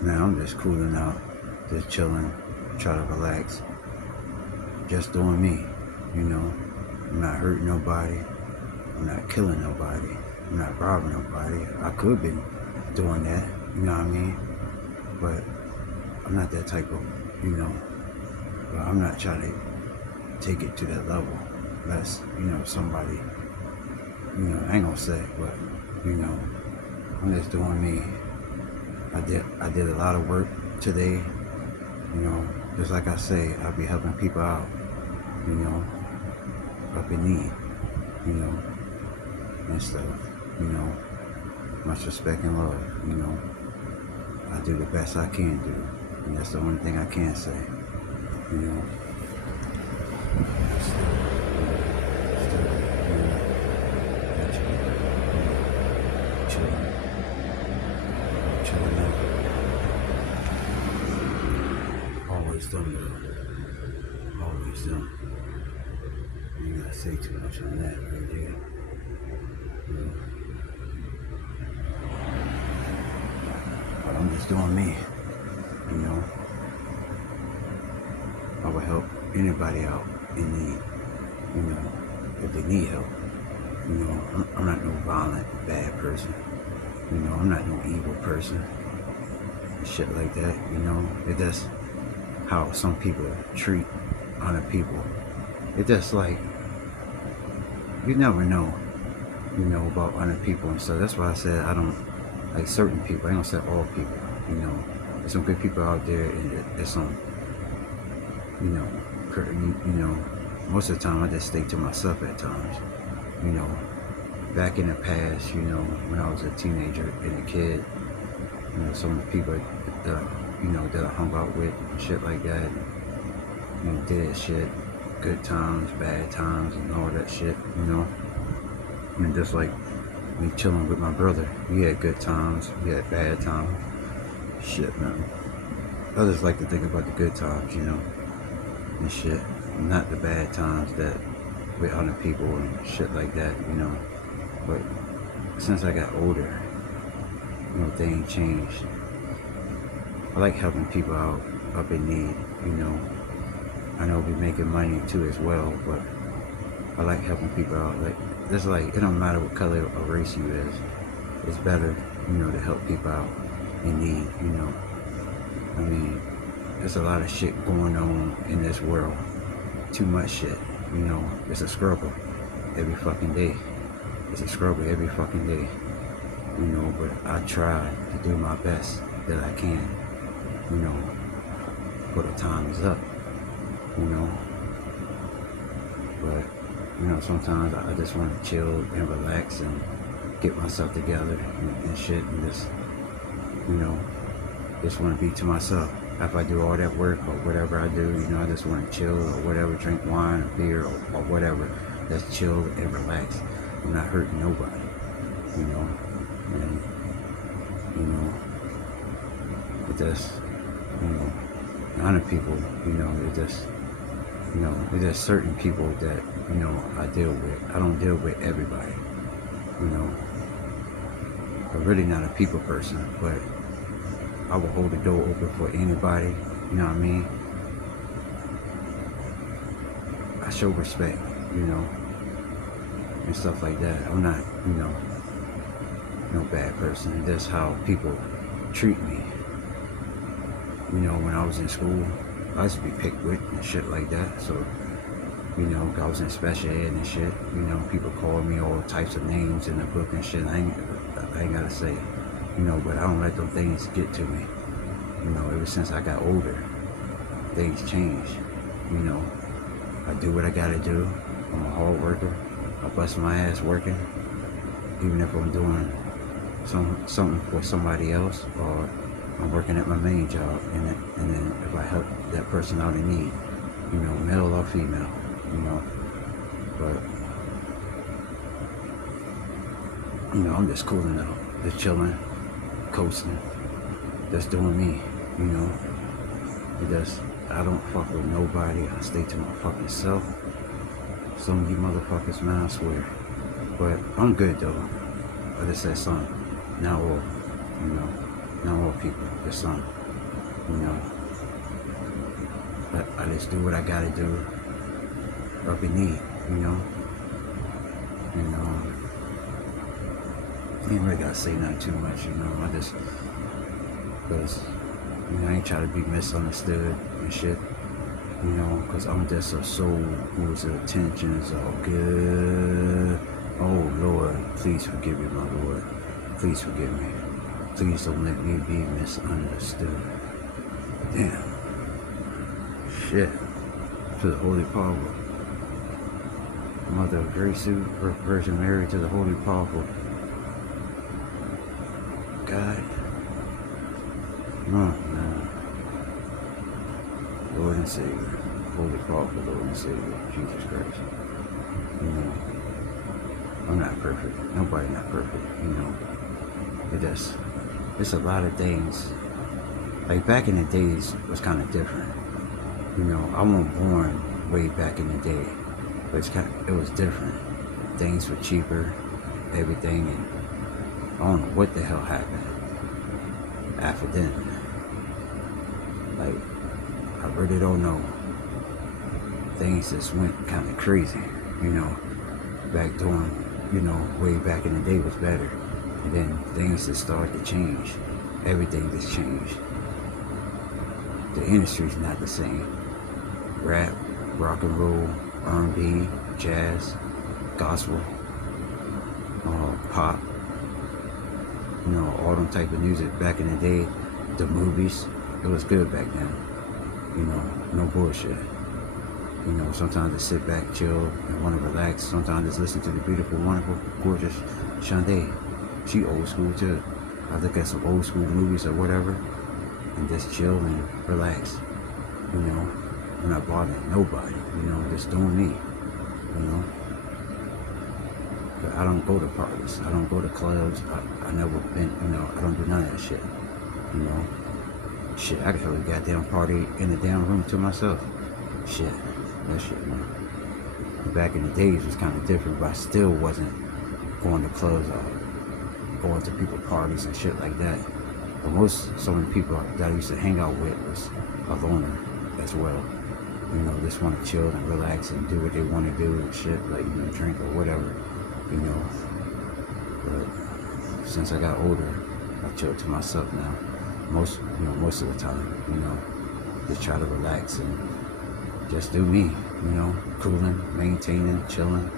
Now I'm just cooling out, just chilling, try to relax, just doing me, you know. I'm not hurting nobody. I'm not killing nobody. I'm not robbing nobody. I could be doing that, you know what I mean? But I'm not that type of, you know. But I'm not trying to take it to that level. Unless, somebody, I ain't gonna say, but, I'm just doing me. I did a lot of work today, just like I say, I'll be helping people out, you know, up in need, you know, and stuff, you know, much respect and love, I do the best I can do, and that's the only thing I can say, you know. Still, chilling, chilling out. Always done though. Always done. You ain't gotta say too much on that right there. But I'm just doing me, you know. I would help anybody out in need, if they need help. I'm not no violent, bad person. I'm not no evil person. Shit like that, It just how some people treat other people. It just like, you never know, about other people and stuff. That's why I said I don't like certain people. I don't say all people, There's some good people out there and there's some, you know, most of the time I just stay to myself at times, you know. Back in the past, when I was a teenager and a kid, some of the people that I hung out with and shit like that, did shit, good times, bad times, and all that shit, And just like me chilling with my brother, we had good times, we had bad times, shit, man. I just like to think about the good times, and shit, not the bad times that with other people and shit like that, But since I got older, things changed. I like helping people out up in need, I know we making money too as well, but I like helping people out. Like, it's like, it don't matter what color or race you is. It's better, to help people out in need, I mean, there's a lot of shit going on in this world. Too much shit, It's a struggle every fucking day. It's a struggle every fucking day, but I try to do my best that I can, for the time is up, But, sometimes I just want to chill and relax and get myself together and shit and just want to be to myself. If I do all that work or whatever I do, I just want to chill or whatever, drink wine or beer or whatever. Just chill and relax. I'm not hurting nobody, and, it just, other people, it just, it's just certain people that, I deal with. I don't deal with everybody, I'm really not a people person, but I will hold the door open for anybody, you know what I mean? I show respect, and stuff like that. I'm not, no bad person. That's how people treat me. When I was in school, I used to be picked with and shit like that. So, I was in special ed and shit. People called me all types of names in the book and shit. I ain't gotta say, but I don't let them things get to me. Ever since I got older, things changed. I do what I gotta do. I'm a hard worker. I bust my ass working, even if I'm doing something for somebody else or I'm working at my main job. And then if I help that person out in need, male or female, But, I'm just cooling out, just chilling, coasting, just doing me, Because I don't fuck with nobody. I stay to my fucking self. Some of you motherfuckers, man, I swear. But I'm good though. I just said some, not all, Not all people, but some. You know, but I just do what I gotta do up in need. You know, and I ain't really gotta say nothing too much. You know, I just because I ain't try to be misunderstood and shit. You know, because I'm just a soul whose intentions are good. Oh Lord, please forgive me, my Lord. Please forgive me. Please don't let me be misunderstood. Damn. Shit. To the Holy Powerful. Mother of Grace, Virgin Mary, to the Holy Powerful God. Oh, man. Lord and Savior. Holy Powerful Lord and Savior, Jesus Christ. You know, I'm not perfect. Nobody not perfect, you know. It's a lot of things. Like back in the days was kind of different. You know, I wasn't born way back in the day, but it was different. Things were cheaper, everything, and I don't know what the hell happened after then. Like, I really don't know. Things just went kind of crazy, you know. Back during, way back in the day was better. And then things just started to change. Everything just changed. The industry's not the same. Rap, rock and roll, R&B, jazz, gospel, pop, all them type of music back in the day. The movies, it was good back then. No bullshit. Sometimes I sit back, chill, and want to relax. Sometimes I just listen to the beautiful, wonderful, gorgeous Shande. She old school too. I look at some old school movies or whatever, and just chill and relax. I'm not bothering nobody. Just doing me. But I don't go to parties. I don't go to clubs. I never been. I don't do none of that shit. Shit, I could have a goddamn party in the damn room to myself. Shit. That shit, man. Back in the days was kind of different, but I still wasn't going to clubs or going to people parties and shit like that. But some of the people that I used to hang out with was a loner as well. Just want to chill and relax and do what they want to do and shit, like drink or whatever. But since I got older, I chill to myself now. Most of the time, just try to relax and just do me, cooling, maintaining, chilling,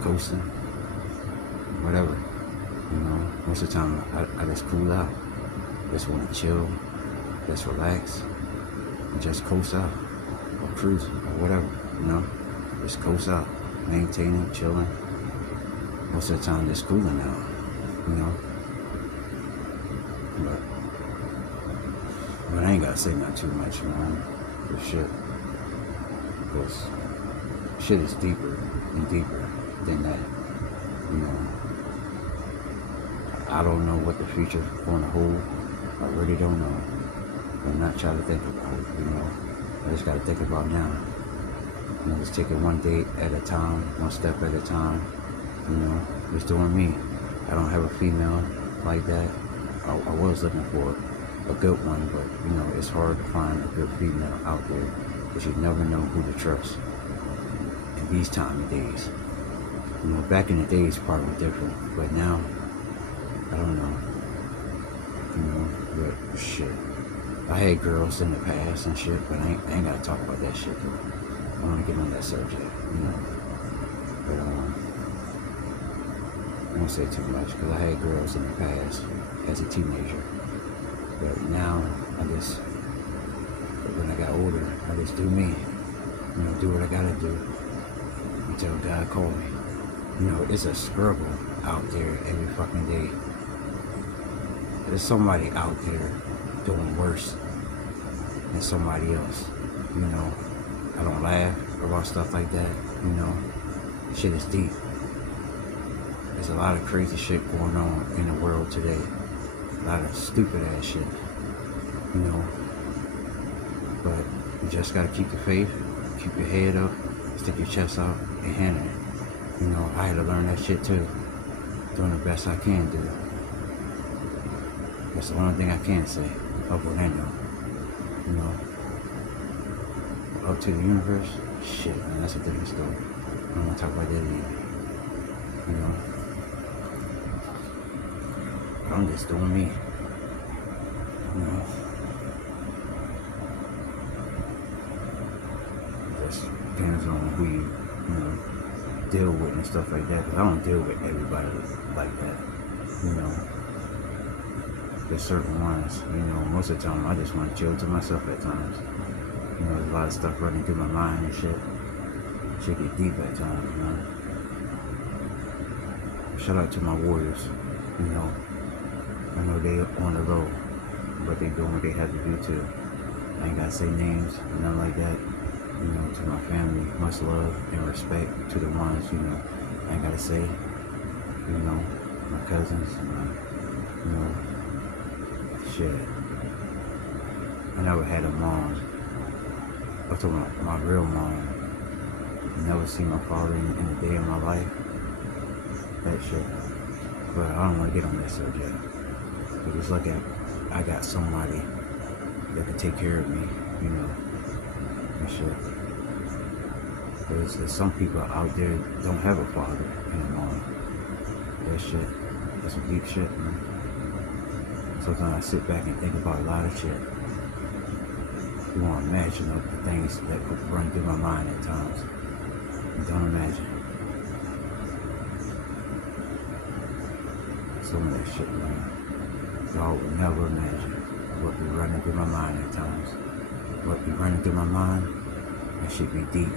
coasting, whatever. Most of the time I just cool out. Just want to chill, just relax, and just coast out, or cruise, or whatever, just coast out, maintaining, chilling. Most of the time just cooling out, But I ain't gotta say not too much, man, for shit. Because shit is deeper and deeper than that. I don't know what the future's gonna hold. I really don't know. I'm not trying to think about it, I just gotta think about now. Just take it one day at a time, one step at a time, just doing me. I don't have a female like that. I was looking for a good one, but it's hard to find a good female out there because you never know who to trust in these time of days. Back in the days probably different, but now I don't know. But shit, I had girls in the past and shit, but I ain't gotta talk about that shit though. I don't wanna get on that subject, But I won't say too much because I had girls in the past as a teenager. But now when I got older, I just do me. Do what I gotta do until God call me. It's a struggle out there every fucking day. There's somebody out there doing worse than somebody else. I don't laugh about stuff like that. Shit is deep. There's a lot of crazy shit going on in the world today. A lot of stupid ass shit. But you just gotta keep the faith, keep your head up, stick your chest out, and handle it. I had to learn that shit too. Doing the best I can do. That's the only thing I can say. Of what I know. You know. Up to the universe, shit, man, that's a different story. I don't want to talk about that either. You know. I'm just doing me. You know. Just depends on who you know, deal with and stuff like that. Because I don't deal with everybody like that. You know. There's certain ones, you know, most of the time I just want to chill to myself at times. You know, there's a lot of stuff running through my mind and shit. Shit get deep at times, you know. Shout out to my warriors, you know. I know they on the low, but they doing what they have to do too. I ain't gotta say names, nothing like that. You know, to my family, much love and respect to the ones, you know, I ain't gotta say, you know, my cousins, you know, shit. I never had a mom. I'm talking about my real mom. Never seen my father in a day of my life. That shit. But I don't want to get on that subject. But it's like I got somebody that can take care of me, you know, and shit. There's some people out there that don't have a father and a mom. That shit, that's some deep shit, man. Sometimes I sit back and think about a lot of shit. You won't imagine the things that run through my mind at times. You don't imagine. Some of that shit, man. Y'all would never imagine what be running through my mind at times. What be running through my mind, that shit be deep.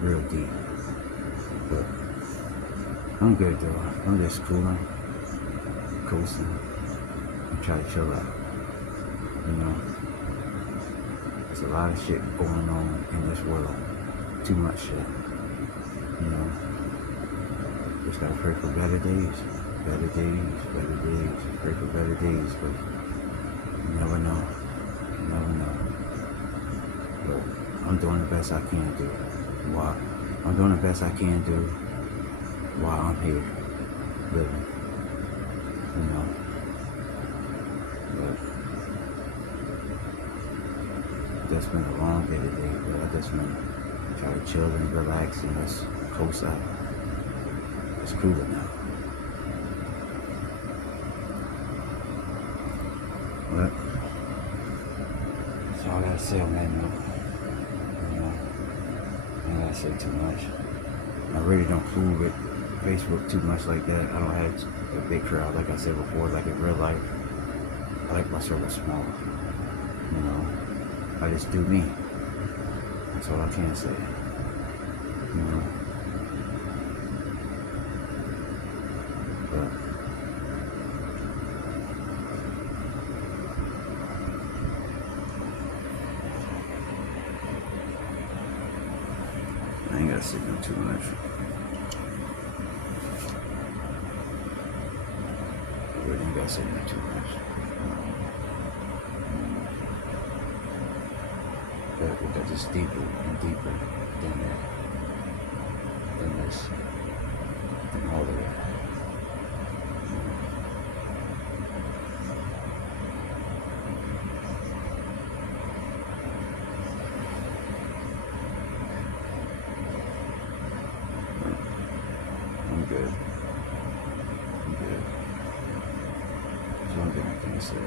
Real deep. But I'm good though. I'm just cooling, coasting, and try to chill out. You know? There's a lot of shit going on in this world. Too much shit. You know? Just gotta pray for better days. Better days, better days. Pray for better days, but you never know. You never know. But I'm doing the best I can do. While I'm doing the best I can do while I'm here living. You know. But it's been a long day today, but I just been trying to chill and relax and just coast out. It's cooler now. But that's all I gotta say on that note. You know, I ain't gotta say too much. I really don't fool with Facebook too much like that. I don't have a big crowd, like I said before, like in real life. I like my circle small. You know, I just do me. That's all I can say. You know. But I ain't gotta say no too much. I really ain't gotta say no too much. Because it's deeper and deeper than that. Than this. Than all of that. I'm good. I'm good. There's one thing I can say.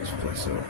Just bless up.